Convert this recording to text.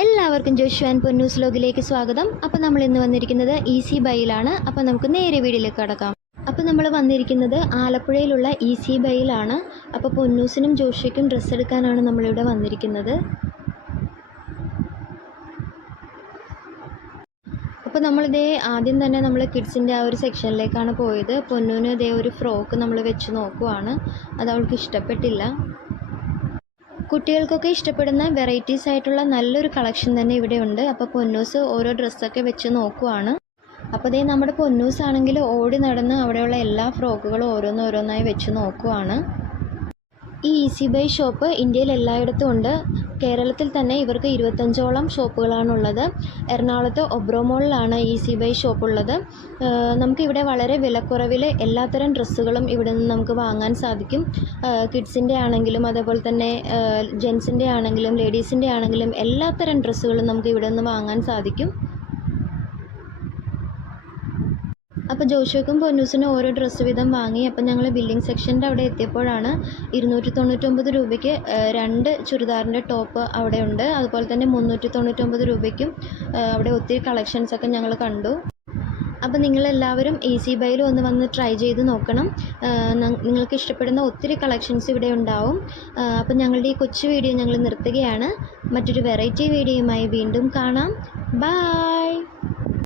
എല്ലാവർക്കും ജോഷു ആൻഡ് പൊന്നൂസ് വ്ലോഗിലേക്ക് സ്വാഗതം. അപ്പോൾ നമ്മൾ ഇന്ന് വന്നിരിക്കുന്നത് ഈസി ബൈയിലാണ്. അപ്പോൾ നമുക്ക് നേരെ വീഡിയോയിലേക്ക് കടക്കാം. അപ്പോൾ നമ്മൾ വന്നിരിക്കുന്നത് ആലപ്പുഴയിലുള്ള ഈസി ബൈയിലാണ്. അപ്പോൾ പൊന്നൂസിനും ജോഷയ്ക്കും ഡ്രസ്സ് എടുക്കാനാണ് നമ്മളിവിടെ വന്നിരിക്കുന്നത്. അപ്പോൾ നമ്മളിതേ ആദ്യം തന്നെ നമ്മൾ കിഡ്സിൻ്റെ ആ ഒരു സെക്ഷനിലേക്കാണ് പോയത്. പൊന്നൂന് ഇതേ ഒരു ഫ്രോക്ക് നമ്മൾ വെച്ച് നോക്കുവാണ്. അത് അവൾക്ക് ഇഷ്ടപ്പെട്ടില്ല. കുട്ടികൾക്കൊക്കെ ഇഷ്ടപ്പെടുന്ന വെറൈറ്റീസ് ആയിട്ടുള്ള നല്ലൊരു കളക്ഷൻ തന്നെ ഇവിടെ ഉണ്ട്. അപ്പോൾ പൊന്നൂസ് ഓരോ ഡ്രസ്സൊക്കെ വെച്ച് നോക്കുവാണ്. അപ്പോൾ അതേ നമ്മുടെ പൊന്നൂസ് ആണെങ്കിൽ ഓടി നടന്ന് അവിടെയുള്ള എല്ലാ ഫ്രോക്കുകളും ഓരോന്നോരോന്നായി വെച്ച് നോക്കുവാണ്. ഈ ഈസി ബൈ ഷോപ്പ് ഇന്ത്യയിൽ എല്ലായിടത്തും ഉണ്ട്. കേരളത്തിൽ തന്നെ ഇവർക്ക് 25ഓളം ഷോപ്പുകളാണുള്ളത്. എറണാകുളത്ത് ഒബ്രോമോളിലാണ് ഈസി ബൈ ഷോപ്പുള്ളത്. നമുക്കിവിടെ വളരെ വിലക്കുറവിൽ എല്ലാത്തരം ഡ്രസ്സുകളും ഇവിടെ നിന്ന് നമുക്ക് വാങ്ങാൻ സാധിക്കും. കിഡ്സിൻ്റെ ആണെങ്കിലും അതേപോലെ തന്നെ ജെൻസിൻ്റെ ആണെങ്കിലും ലേഡീസിൻ്റെ ആണെങ്കിലും എല്ലാത്തരം ഡ്രസ്സുകളും നമുക്ക് ഇവിടെ നിന്ന് വാങ്ങാൻ സാധിക്കും. അപ്പോൾ ജോഷുക്കും പൊന്നൂസിനും ഓരോ ഡ്രസ്സ് വീതം വാങ്ങി. അപ്പോൾ ഞങ്ങൾ ബില്ലിംഗ് സെക്ഷൻ്റെ അവിടെ എത്തിയപ്പോഴാണ് 299 രൂപയ്ക്ക് 2 ചുരിദാറിൻ്റെ ടോപ്പ് അവിടെ ഉണ്ട്. അതുപോലെ തന്നെ 399 രൂപയ്ക്കും അവിടെ ഒത്തിരി കളക്ഷൻസൊക്കെ ഞങ്ങൾ കണ്ടു. അപ്പോൾ നിങ്ങളെല്ലാവരും ഈസി ബൈയിൽ വന്ന് ട്രൈ ചെയ്ത് നോക്കണം. നിങ്ങൾക്ക് ഇഷ്ടപ്പെടുന്ന ഒത്തിരി കളക്ഷൻസ് ഇവിടെ ഉണ്ടാവും. അപ്പോൾ ഞങ്ങളുടെ ഈ കൊച്ചു വീഡിയോ ഞങ്ങൾ നിർത്തുകയാണ്. മറ്റൊരു വെറൈറ്റി വീഡിയോയുമായി വീണ്ടും കാണാം. ബൈ.